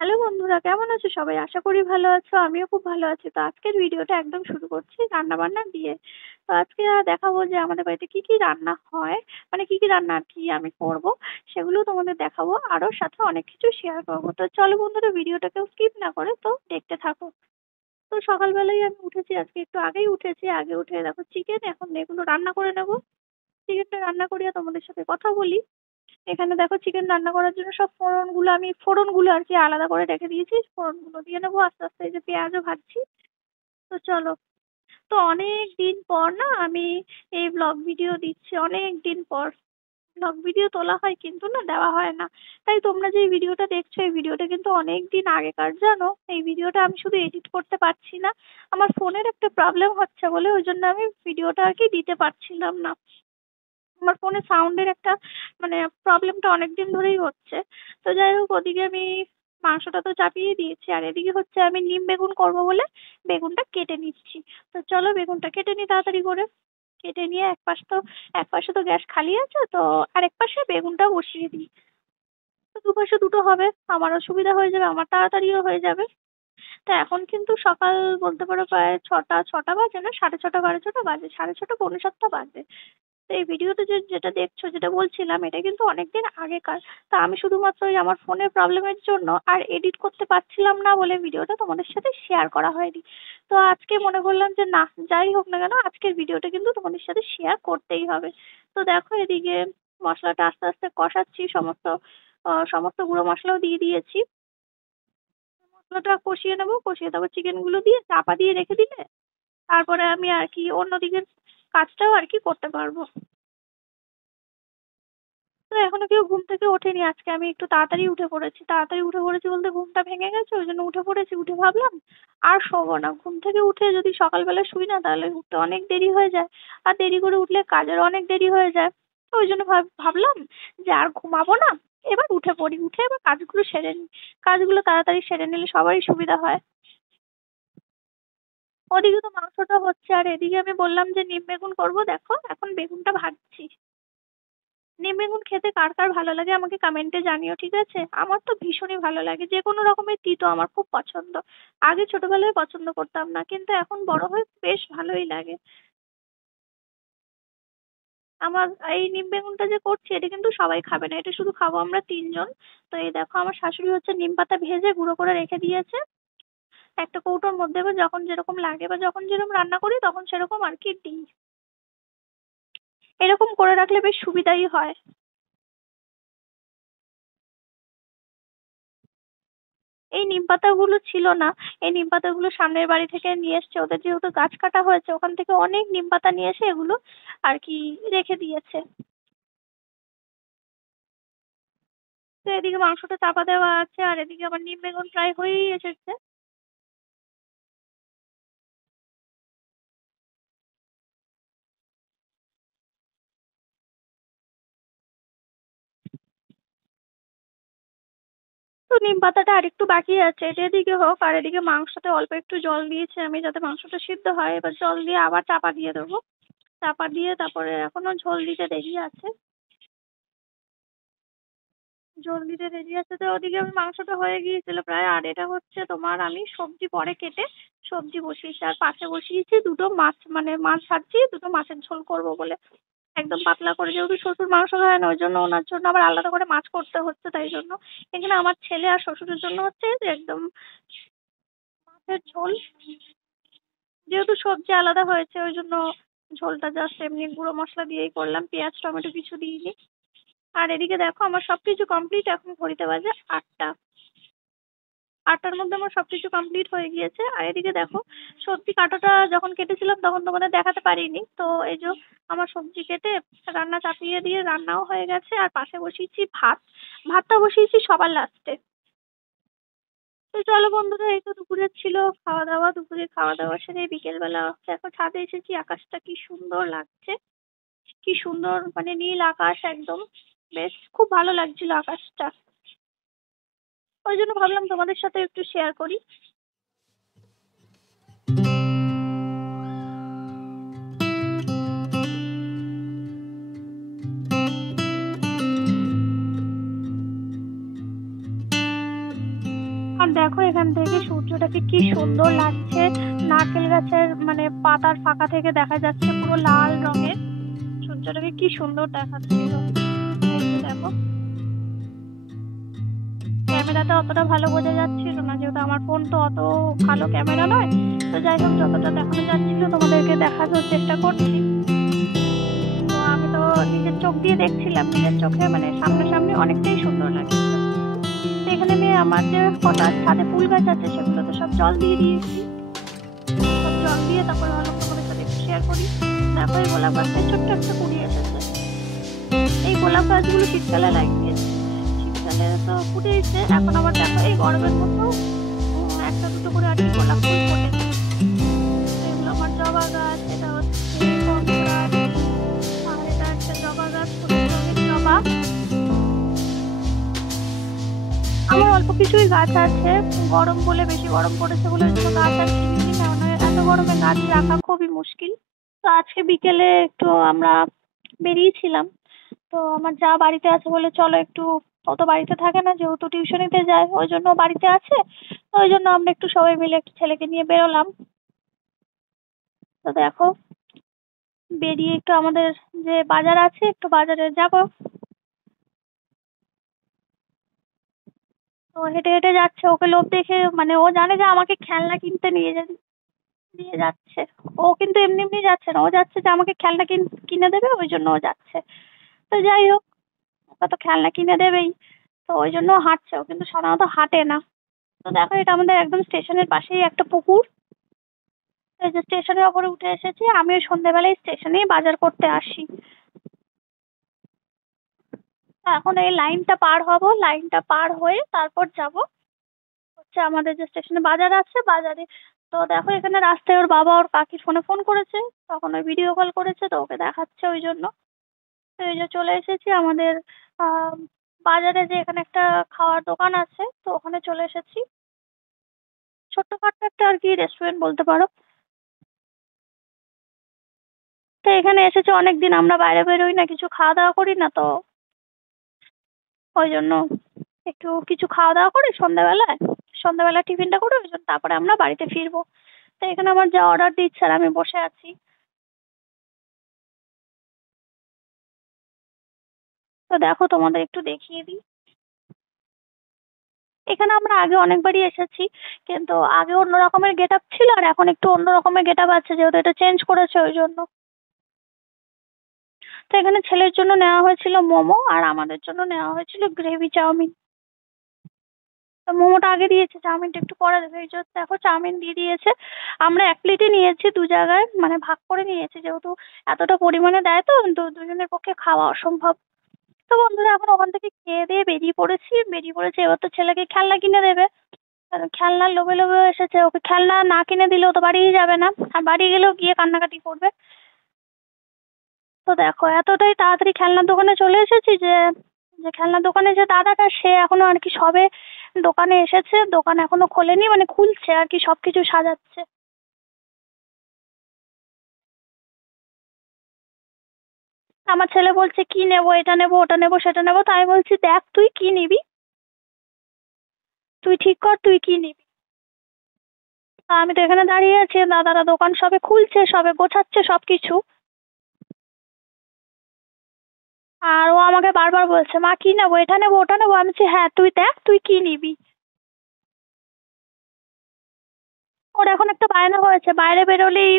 Hello বন্ধুরা, কেমন আছো সবাই? আশা করি ভালো আছো। আমিও খুব ভালো আছি। তো আজকের ভিডিওটা একদম শুরু করছি রান্না বান্না দিয়ে। তো আজকে দেখাবো যে আমাদের বাড়িতে কি কি রান্না হয়, মানে কি কি রান্না আর কি আমি করব, সেগুলো তোমাদের দেখাবো। আরো সাথে অনেক কিছু শেয়ার করবো। তো চলো বন্ধুরা, ভিডিওটাকেও স্কিপ না করে তো দেখতে থাকো। তো সকালবেলায় আমি উঠেছি, আজকে একটু আগেই উঠেছি। আগে উঠে দেখো চিকেন, এখন এগুলো রান্না করে নেবো। চিকেনটা রান্না করিয়ে তোমাদের সাথে কথা বলি। এখানে দেখো চিকেন রান্না করার জন্য সব ফোড়নগুলো আর কি আলাদা করে রেখে দিয়েছি। ফোড়নগুলো দিয়ে নেবো আস্তে আস্তে। এই যে পেঁয়াজও ভাজছি। তো চলো। তো অনেক দিন পর না আমি এই ব্লগ ভিডিও দিচ্ছি, অনেক দিন পর। ব্লগ ভিডিও তোলা হয় কিন্তু না দেওয়া হয় না। তাই তোমরা যে এই ভিডিওটা দেখছো, এই ভিডিওটা কিন্তু অনেক দিন আগেকার, জানো। এই ভিডিওটা আমি শুধু এডিট করতে পারছি না, আমার ফোনের একটা প্রবলেম হচ্ছে বলে, ওই জন্য আমি ভিডিওটা আর কি দিতে পারছিলাম না। আমার ফোনে সাউন্ডের একটা মানে প্রবলেমটা অনেকদিন ধরেই হচ্ছে। তো যাই হোক, ওদিকে আমি মাংসটা তো চাপিয়ে দিয়েছি, আর এদিকে হচ্ছে আমি নিম বেগুন করবো বলে বেগুনটা কেটে নিচ্ছি। তো চলো বেগুনটা কেটে নিই তাড়াতাড়ি করে। কেটে নিয়ে এক পাশে তো গ্যাস খালি আছে, তো আরেক পাশে বেগুনটা বসিয়ে দিই। তো দুপাশে দুটো হবে, আমারও সুবিধা হয়ে যাবে, আমার তাড়াতাড়িও হয়ে যাবে। তা এখন কিন্তু সকাল, বলতে পারো প্রায় ছটা ছটা বাজে না, সাড়ে ছটা বাজে, ছটা বাজে, সাড়ে ছটা পৌনে সাতটা বাজে। তো এই ভিডিওতে যেটা দেখছো, যেটা বলছিলাম, এটা কিন্তু অনেকদিন আগেকার। তা আমি শুধুমাত্র ওই আমার ফোনের প্রবলেমের জন্য আর এডিট করতে পারছিলাম না বলে ভিডিওটা তোমাদের সাথে শেয়ার করা হয়নি। তো আজকে মনে করলাম যে না, যাই হোক না কেন, আজকের ভিডিওটা কিন্তু তোমাদের সাথে শেয়ার করতেই হবে। তো দেখো এদিকে মশলাটা আস্তে আস্তে কষাচ্ছি, সমস্ত গুঁড়ো মশলাও দিয়ে দিয়েছি। মশলাটা কষিয়ে নেবো, কষিয়ে তারপর চিকেন গুলো দিয়ে চাপা দিয়ে রেখে দিলে তারপরে আমি আর কি অন্যদিকের কাজটাও আর কি করতে পারবো। তো এখনো কেউ ঘুম থেকে ওঠেনি। আজকে আমি একটু তাড়াতাড়ি উঠে পড়েছি। তাড়াতাড়ি উঠে পড়েছি বলতে ঘুমটা ভেঙে গেছে, ওই জন্য উঠে পড়েছি। উঠে ভাবলাম আর শোবো না। ঘুম থেকে উঠে যদি সকালবেলা শুই না, তাহলে উঠতে অনেক দেরি হয়ে যায়। আর দেরি করে উঠলে কাজের অনেক দেরি হয়ে যায়। তো ওই জন্য ভাবলাম যে আর ঘুমাবো না, এবার উঠে পড়ি। উঠে এবার কাজগুলো সেরে নিই। কাজগুলো তাড়াতাড়ি সেরে নিলে সবারই সুবিধা হয়। ওদিকে তো মাংসটা হচ্ছে, আর এদিকে আমি বললাম যে নিম বেগুন করবো। দেখো এখন বেগুনটা ভাজছি। নিম বেগুন খেতে কার কার ভালো লাগে আমাকে কমেন্টে জানিও, ঠিক আছে? আমার তো ভীষণই ভালো লাগে। যে কোনো রকমের তিতো আমার খুব পছন্দ। আগে ছোটবেলায় পছন্দ করতাম না, কিন্তু এখন বড় হয়ে বেশ ভালোই লাগে আমার। এই নিম বেগুনটা যে করছি, এটা কিন্তু সবাই খাবে না, এটা শুধু খাবো আমরা তিনজন। তো এই দেখো আমার শাশুড়ি হচ্ছে নিম পাতা ভেজে গুঁড়ো করে রেখে দিয়েছে একটা কৌটোর মধ্যে। এবার যখন যেরকম লাগে বা যখন যেরকম রান্না করি তখন সেরকম আর কি দিই। এরকম করে রাখলে বেশ সুবিধাই হয়। এই নিম পাতাগুলো ছিল না, এই নিম পাতাগুলো সামনের বাড়ি থেকে নিয়ে এসছে। ওদের যেহেতু গাছ কাটা হয়েছে, ওখান থেকে অনেক নিম পাতা নিয়ে এসে এগুলো আর কি রেখে দিয়েছে। তো এদিকে মাংসটা চাপা দেওয়া আছে, আর এদিকে আবার নিম বেগুন প্রায় হয়েই এসেছে। তো নিম পাতাটা আর একটু বাকি আছে, এটা এদিকে হোক। আর এদিকে মাংসতে অল্প একটু জল দিয়েছি আমি, যাতে মাংসটা সিদ্ধ হয়। এবার জল দিয়ে আবার চাপা দিয়ে দেবো। চাপা দিয়ে তারপরে এখনো ঝোল দিতে দেরি আছে। ঝোল দিতে দেরি আছে। তো ওদিকে আমি মাংসটা হয়ে গিয়েছিল প্রায়, আর এটা হচ্ছে তোমার আমি সবজি পরে কেটে সবজি বসিয়েছি। আর পাশে বসিয়েছি দুটো মাছ, মানে মাছ ভাজছি, দুটো মাছের ঝোল করবো বলে। একদম পাতলা করে, যেহেতু শ্বশুর মাংস খায় না, ওই জন্য ওনার জন্য আবার আলাদা করে মাছ করতে হচ্ছে। তাই জন্য এখানে আমার ছেলে আর শ্বশুরের জন্য হচ্ছে যে একদম মাছের ঝোল। যেহেতু সবজি আলাদা হয়েছে, ওই জন্য ঝোলটা জাস্ট এমনি গুঁড়ো মশলা দিয়েই করলাম, পেঁয়াজ টমেটো কিছু দিইনি। আর এদিকে দেখো আমার সবকিছু কমপ্লিট। এখন ঘড়িতে বাজে 8টা। 8টার মধ্যে আমার সবকিছু কমপ্লিট হয়ে গিয়েছে। আর এদিকে দেখো সবজি কাটাটা যখন কেটেছিলাম তখন তোমাদের দেখাতে পারিনি। তো এই যে আমার সবজি কেটে রান্না চাপিয়ে দিয়ে রান্নাও হয়ে গেছে। আর পাশে বসিয়েছি ভাত। ভাতটা বসিয়েছি সবার লাস্টে। তো চলো বন্ধুরা, এই তো দুপুরের ছিল খাওয়া দাওয়া। দুপুরে খাওয়া দাওয়া সেরে বিকেল বেলা দেখো ছাদে এসেছি। আকাশটা কি সুন্দর লাগছে, কি সুন্দর, মানে নীল আকাশ একদম। বেশ খুব ভালো লাগছিল আকাশটা। ওই জন্য ভাবলাম তোমাদের সাথে একটু শেয়ার করি। দেখো এখান থেকে সূর্যটাকে কি সুন্দর লাগছে, নারকেল গাছের মানে পাতার ফাঁকা থেকে দেখা যাচ্ছে পুরো লাল রঙের, সূর্যটাকে কি সুন্দর দেখাচ্ছিল। দেখো ক্যামেরাতে অতটা ভালো বোঝা যাচ্ছিল না, যেহেতু আমার ফোন তো অত ভালো ক্যামেরা নয়। তো যাই হোক, যতটা দেখানো যাচ্ছিল তোমাদেরকে দেখানোর চেষ্টা করছি। তো আমি তো নিজের চোখ দিয়ে দেখছিলাম, নিজের চোখে মানে সামনাসামনি অনেকটাই সুন্দর লাগছিল। তো এখানে আমি আমার যে কটা ছাদে ফুল গাছ আছে সেগুলোতে সব জল দিয়ে দিয়েছি। সব জল দিয়ে তারপর ভালো তোমাদের সাথে একটু শেয়ার করি। দেখো এই গোলাপ গাছটা ছোট্ট একটা কুড়ি এসেছে। এই গোলাপ গাছগুলো শীতকালে লাগিয়েছে, শীতকালে তো ফুটেছে। এখন আবার দেখো এই গরমের মতো একটা দুটো করে আর কি গোলাপ ফুল ফোটেছে। এগুলো আমার জবা গাছ, এটা হচ্ছে গন্ধরাজ, আর এটা একটা জবা গাছ, হলুদ রঙের জবা। আমার অল্প কিছুই গাছ আছে, গরম বলে, বেশি গরম পড়েছে বলে গাছ আর কিনিনি, কারণ এত গরমে গাছ রাখা খুবই মুশকিল। তো আজকে বিকেলে একটু আমরা বেরিয়েছিলাম। তো আমার যা বাড়িতে আছে বলে চলো একটু, ও তো বাড়িতে থাকে না যেহেতু টিউশনিতে যায়, ওই জন্য বাড়িতে আছে। তো ওই জন্য আমরা একটু সবাই মিলে একটু ছেলেকে নিয়ে বেরোলাম। তো দেখো বেরিয়ে একটু আমাদের যে বাজার আছে একটু বাজারে যাব। তো হেঁটে হেঁটে যাচ্ছে, ওকে লোভ দেখে মানে ও জানে যে আমাকে খেলনা কিনতে নিয়ে যাচ্ছে। ও কিন্তু এমনি এমনি যাচ্ছে না, ও যাচ্ছে যে আমাকে খেলনা কিনে দেবে, ওই জন্য ও যাচ্ছে। তো যাই হোক, ওকে তো খেলনা কিনে দেবেই, তো ওই জন্য ও হাঁটছে, ও কিন্তু সাধারণত হাঁটে না। তো দেখো এটা আমাদের একদম স্টেশনের পাশেই একটা পুকুর। এই যে স্টেশনের ওপরে উঠে এসেছি, আমি ওই সন্ধ্যেবেলায় স্টেশনেই বাজার করতে আসি। তো এখন এই লাইনটা পার হব, লাইনটা পার হয়ে তারপর যাব হচ্ছে আমাদের যে স্টেশনে বাজার আছে বাজারে। তো দেখো এখানে রাস্তায় ওর বাবা ওর কাকির ফোনে ফোন করেছে, তখন ওই ভিডিও কল করেছে, তো ওকে দেখাচ্ছে ওই জন্য। তো এই যে চলে এসেছি আমাদের আহ বাজারে, যে এখানে একটা খাওয়ার দোকান আছে, তো ওখানে চলে এসেছি। ছোট্টখাট্ট একটা আর কি রেস্টুরেন্ট বলতে পারো। তো এখানে এসেছি, অনেকদিন আমরা বাইরে বেরোই না, কিছু খাওয়া দাওয়া করি না, তো ওই জন্য একটু কিছু খাওয়া দাওয়া করি সন্ধ্যাবেলা টিফিনটা করে ওই জন্য তারপরে আমরা বাড়িতে ফিরবো। তো এখানে আমার যা অর্ডার দিচ্ছে আর আমি বসে আছি। তো দেখো তোমাদের একটু দেখিয়ে দিই, এখানে আমরা আগে অনেকবারই এসেছি, কিন্তু আগে অন্য রকমের গেট আপ ছিল আর এখন একটু অন্য রকমের গেট আপ আছে, যেহেতু এটা চেঞ্জ করেছে ওই জন্য। তো এখানে ছেলের জন্য নেওয়া হয়েছিল মোমো, আর আমাদের জন্য নেওয়া হয়েছিল গ্রেভি চাউমিন। তো মোমোটা আগে দিয়েছে, চাউমিনটা একটু পরে দেবে। এই যে দেখো চাউমিন দিয়ে দিয়েছে। আমরা এক প্লেটই নিয়েছি, দু জায়গায় মানে ভাগ করে নিয়েছি, যেহেতু এতটা পরিমাণে দেয় তো দুজনের পক্ষে খাওয়া অসম্ভব। তো বন্ধুরা এখন ওখান থেকে খেয়ে দিয়ে বেরিয়ে পড়েছি, এবার তো ছেলেকে খেলনা কিনে দেবে। কারণ খেলনার লোভে লোভে এসেছে, ওকে খেলনা না কিনে দিলেও তো বাড়িই যাবে না, আর বাড়ি গেলেও গিয়ে কান্নাকাটি করবে। তো দেখো এতটাই তাড়াতাড়ি খেলনার দোকানে চলে এসেছি যে, খেলনার দোকানে যে দাদাটা সে এখনো আর কি সবে দোকানে এসেছে, দোকান এখনো খোলেনি, মানে খুলছে আর কি, সবকিছু সাজাচ্ছে। আমার ছেলে বলছে কি নেবো, এটা নেবো ওটা নেবো সেটা নেবো, তাই বলছি দেখ তুই কি নিবি, তুই ঠিক কর তুই কি নিবি। তা আমি তো এখানে দাঁড়িয়ে আছি, দাদারা দোকান সবে খুলছে, সবে গোছাচ্ছে সবকিছু। আর ও আমাকে বারবার বলছে মা কি নেবো, এটা নেবো ওটা নেবো। আমি বলছি হ্যাঁ তুই দেখ তুই কি নিবি। ওর এখন একটা বায়না হয়েছে, বাইরে বেরোলেই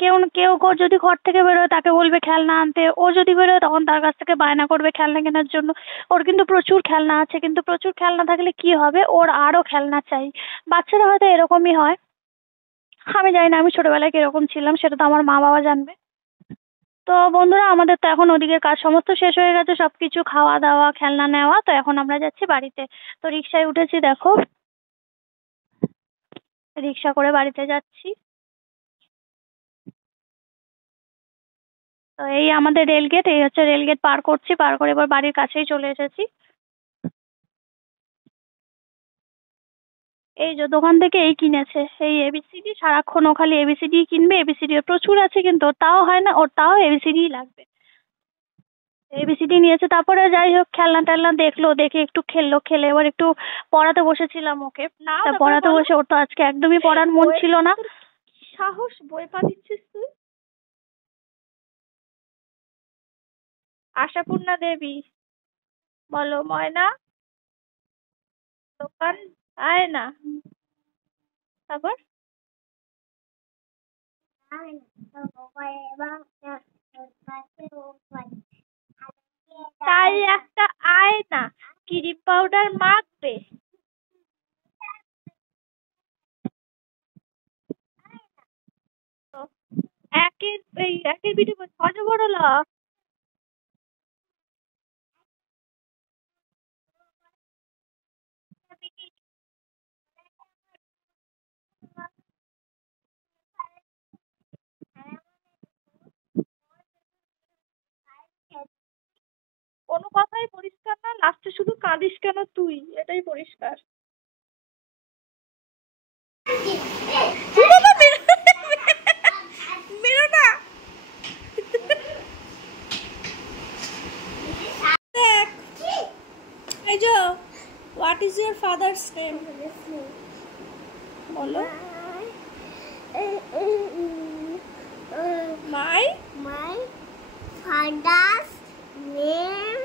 কেউ কেউ যদি ঘর থেকে বেরোয় তাকে বলবে খেলনা আনতে, ও যদি বেরোয় তখন তার কাছ থেকে বায়না করবে খেলনা কেনার জন্য। ওর কিন্তু প্রচুর খেলনা আছে, কিন্তু প্রচুর খেলনা থাকলে কি হবে, ওর আরো খেলনা চাই। বাচ্চারা হয়তো এরকমই হয়, আমি জানি না আমি ছোটবেলায় কিরকম ছিলাম, সেটা তো আমার মা বাবা জানবে। তো বন্ধুরা আমাদের তো এখন ওদিকের কাজ সমস্ত শেষ হয়ে গেছে, সবকিছু খাওয়া দাওয়া খেলনা নেওয়া, তো এখন আমরা যাচ্ছি বাড়িতে। তো রিক্সায় উঠেছি দেখো, রিক্সা করে বাড়িতে যাচ্ছি। তো এই আমাদের রেলগেট, এই হচ্ছে রেলগেট পার করছি, পার করে এবার বাড়ির কাছেই চলে এসেছি। এই যে দোকান থেকে এই কিনেছে, এই এবিসিডি, সারাক্ষণ ও খালি এবিসিডি কিনবে, এবিসিডি প্রচুর আছে কিন্তু ওর তাও হয় না, ওর তাও এবিসিডি লাগবে। এবিসিডি নিয়েছে, তারপরে যাই হোক খেলনা টেলনা দেখলো, দেখে একটু খেললো, খেলে এবার একটু পড়াতে বসেছিলাম ওকে। তা পড়াতে বসে ওর তো আজকে একদমই পড়ার মন ছিল না। সাহস, বই পা দিচ্ছিস তুই? আশাপূর্ণা দেবী, বলো। ময়না, দোকান, আয় না। তারপর তাই একটা আয় না, ক্রিম পাউডার মাখবে। একের পিঠে ছজ বড় ল। কোনো কথাই পরিষ্কার না, লাস্টে শুধু কাঁদিস কেন তুই, এটাই পরিষ্কার। মেরো না। দেখ, এই যে, what is your father's name? বলো। মাই father's name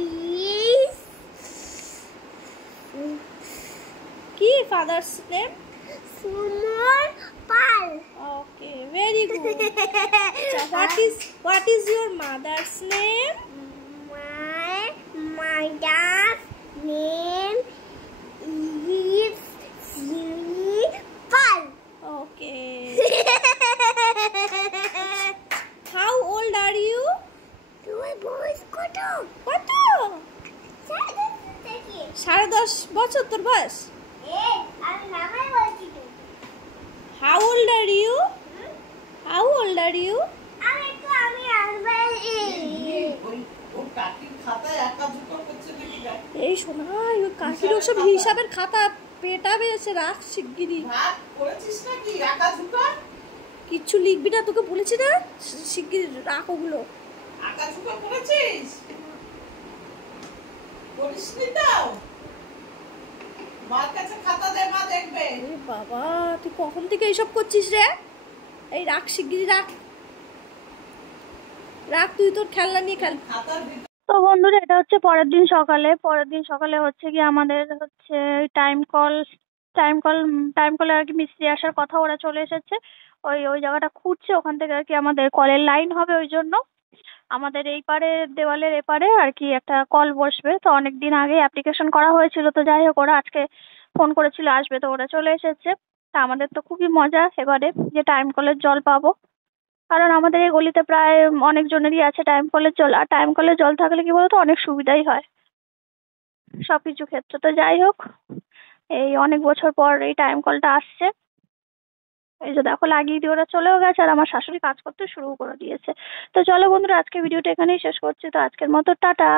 is কি father's name? Sumol Pal. Okay, very good. What is your mother's name? My mother's name is Sumol Pal. Okay. How old are you? তোমার বয়স কত? কত? 10.5 বছর তোর বয়স? আমি নামাই বলছি তো। How old are you? How old are you? আমি এই শোনা, ওই কাকির ওসব হিসাবের খাতা পেটা বেড়েছে, রাখ শিগগিরি। কিচ্ছু লিখবি না, তোকে বলেছি না, শিগগিরি রাখ ওগুলো। বাবা, তুই কখন থেকে এইসব করছিস রে? এই রাখ শিগগিরি, রাখ রাখ, তুই তোর খেলনা নিয়ে খেল। তো বন্ধুরা, এটা হচ্ছে পরের দিন সকালে হচ্ছে কি আমাদের হচ্ছে টাইম কলে আর কি মিস্ত্রি আসার কথা, ওরা চলে এসেছে। ওই ওই জায়গাটা খুঁড়ছে, ওখান থেকে আর কি আমাদের কলের লাইন হবে, ওই জন্য আমাদের এই পারে, দেওয়ালের এপারে আর কি একটা কল বসবে। তো অনেক দিন আগে অ্যাপ্লিকেশন করা হয়েছিল, তো যাই হোক ওরা আজকে ফোন করেছিল আসবে, তো ওরা চলে এসেছে। তা আমাদের তো খুবই মজা এবারে যে টাইম কলের জল পাবো, কারণ আমাদের এই গলিতে প্রায় অনেক জনেরই আছে টাইম কলের জল, আর টাইম কলের জল থাকলে কি বলতো অনেক সুবিধাই হয় সবকিছু ক্ষেত্রে। তো যাই হোক, এই অনেক বছর পর এই টাইম কলটা আসছে। এই যে দেখো, লাগিয়ে দিয়ে ওরা চলেও গেছে, আর আমার শাশুড়ি কাজ করতে শুরু করে দিয়েছে। তো চলো বন্ধুরা, আজকে ভিডিওটা এখানেই শেষ করছি। তো আজকের মতো টাটা।